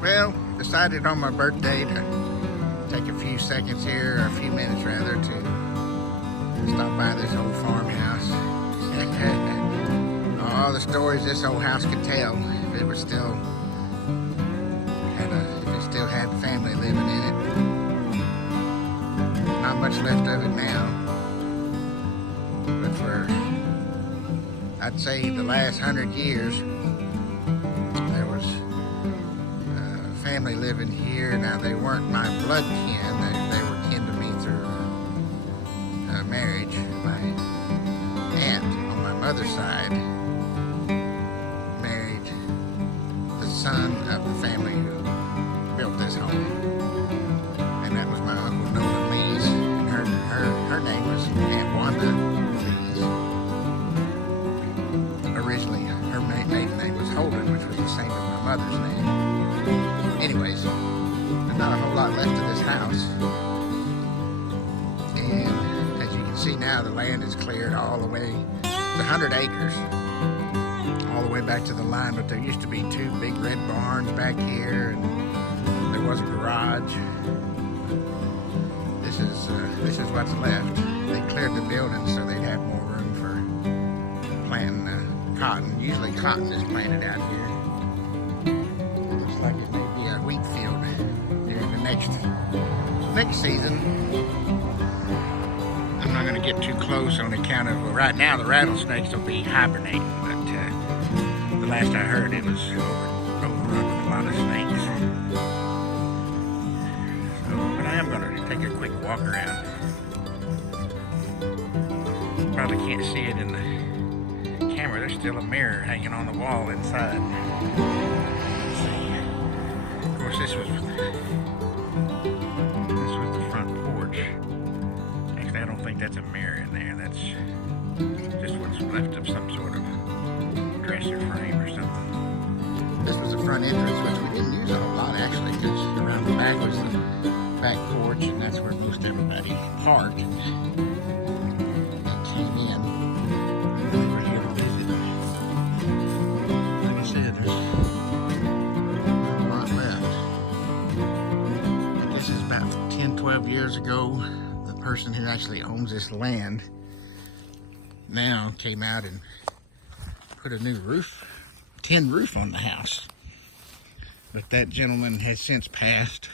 Well, decided on my birthday to take a few seconds here, or a few minutes rather, to stop by this old farmhouse. All the stories this old house could tell if it was still if it still had family living in it. Not much left of it now, but for I'd say the last 100 years, there was family living here. Now they weren't my blood kin; they were kin to me through marriage. My aunt on my mother's side married the son of the family who built this home, and that was my uncle Nolan Lees, and her name was Aunt Wanda Lees. Originally, her maiden name was Holden, which was the same as my mother's name. Anyways, there's not a whole lot left of this house, and as you can see now, the land is cleared all the way. It's 100 acres, all the way back to the line. But there used to be two big red barns back here, and there was a garage. This is what's left. They cleared the building so they'd have more room for planting cotton. Usually, cotton is planted out here. Looks like it may be a wheat field during the next season. I'm not going to get too close on account of, well, right now the rattlesnakes will be hibernating, but the last I heard it was overrun with a lot of snakes. So, but I am going to take a quick walk around. Probably can't see it in the camera. There's still a mirror hanging on the wall inside. Let's see. Of course, this was the front porch. Actually, I don't think that's a mirror in there. That's just what's left of some sort of dresser frame or something. This was the front entrance, which we didn't use a whole lot actually, because around the back was the back porch, and that's where most everybody parked and came in. We were here to visit. Like I said, there's not a lot left. This is about 10, 12 years ago. The person who actually owns this land now came out and put a new tin roof on the house. But that gentleman has since passed,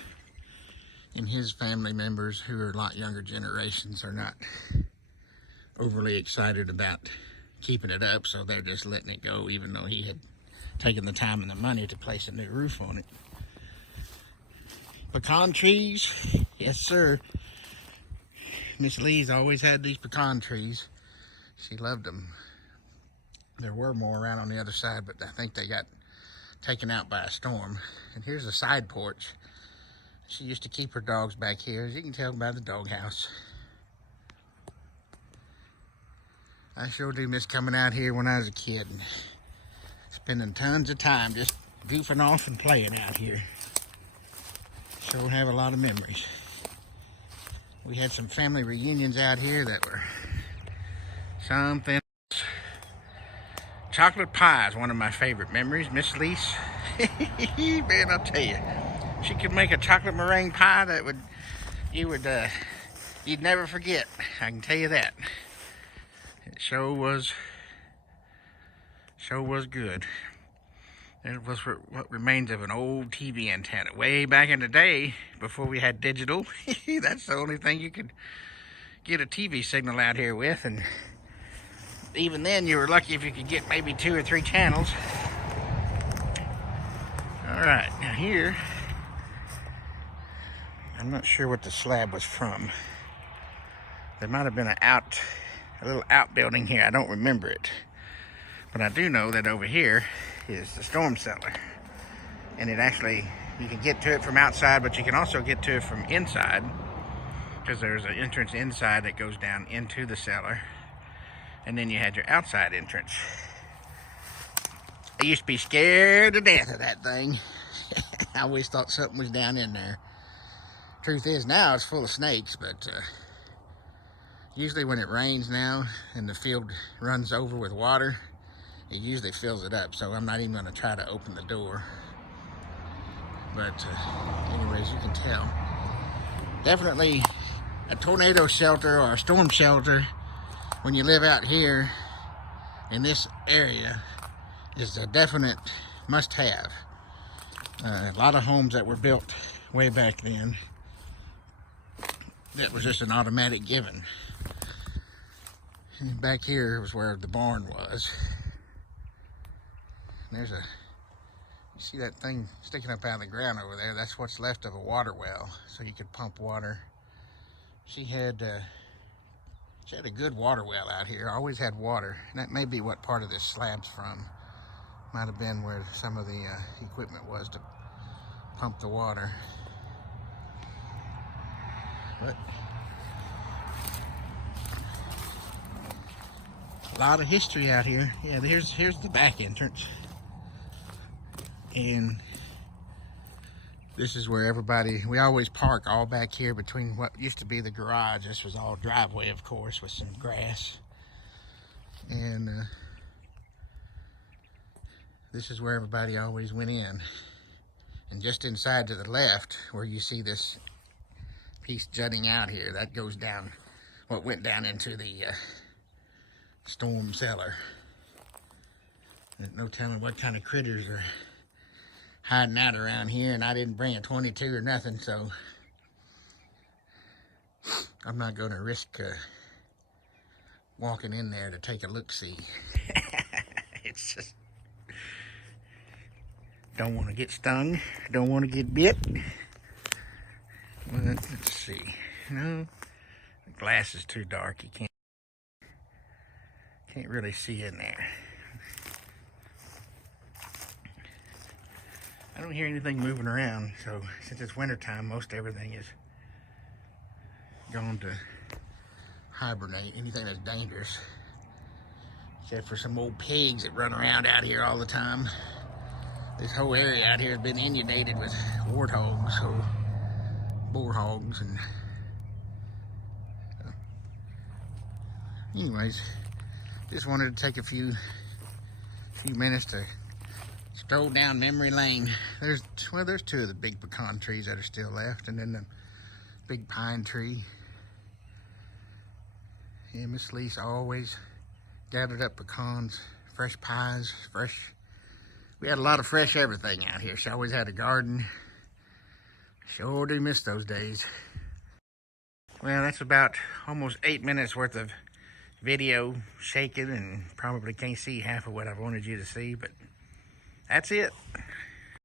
and his family members, who are a lot younger generations, are not overly excited about keeping it up, so they're just letting it go, even though he had taken the time and the money to place a new roof on it. Pecan trees, yes sir. Miss Lee's always had these pecan trees. She loved them. There were more around on the other side, but I think they got taken out by a storm. And here's a side porch. She used to keep her dogs back here, as you can tell by the doghouse. I sure do miss coming out here when I was a kid and spending tons of time just goofing off and playing out here. Sure have a lot of memories. We had some family reunions out here that were something. Chocolate pie is one of my favorite memories. Miss Lease, man, I'll tell you, she could make a chocolate meringue pie that you'd never forget. I can tell you that. It sure was good. It was what remains of an old TV antenna. Way back in the day, before we had digital, that's the only thing you could get a TV signal out here with, and even then you were lucky if you could get maybe 2 or 3 channels. Alright, now here, I'm not sure what the slab was from. There might have been a little outbuilding here. I don't remember it. But I do know that over here is the storm cellar. And it actually, you can get to it from outside, but you can also get to it from inside, because there's an entrance inside that goes down into the cellar. And then you had your outside entrance. I used to be scared to death of that thing. I always thought something was down in there. Truth is, now it's full of snakes, but usually when it rains now and the field runs over with water, it usually fills it up, so I'm not even going to try to open the door. But anyways, you can tell. Definitely a tornado shelter or a storm shelter when you live out here in this area is a definite must-have. A lot of homes that were built way back then, that was just an automatic given. And back here was where the barn was. And there's a, you see that thing sticking up out of the ground over there? That's what's left of a water well, so you could pump water. She had a good water well out here. Always had water. And that may be what part of this slab's from. Might have been where some of the equipment was to pump the water. But a lot of history out here. Yeah, here's the back entrance. And this is where everybody, we always park all back here between what used to be the garage. This was all driveway, of course, with some grass. And this is where everybody always went in. And just inside to the left, where you see this piece jutting out here, that goes down, what went down into the storm cellar. There's no telling what kind of critters are hiding out around here, and I didn't bring a 22 or nothing, so I'm not going to risk walking in there to take a look-see. It's just, don't want to get stung, don't want to get bit. Well, let's see. No, the glass is too dark. You can't really see in there. I don't hear anything moving around, so since it's wintertime, most everything is going to hibernate. Anything that's dangerous, except for some old pigs that run around out here all the time. This whole area out here has been inundated with warthogs, so boar hogs, and anyways, just wanted to take a few minutes to stroll down memory lane. There's two of the big pecan trees that are still left, and then the big pine tree. Yeah, Miss Lisa always gathered up pecans, fresh pies, fresh. We had a lot of fresh everything out here. She always had a garden. Sure do miss those days. Well, that's about almost 8 minutes worth of video shaking, and probably can't see half of what I wanted you to see, but that's it.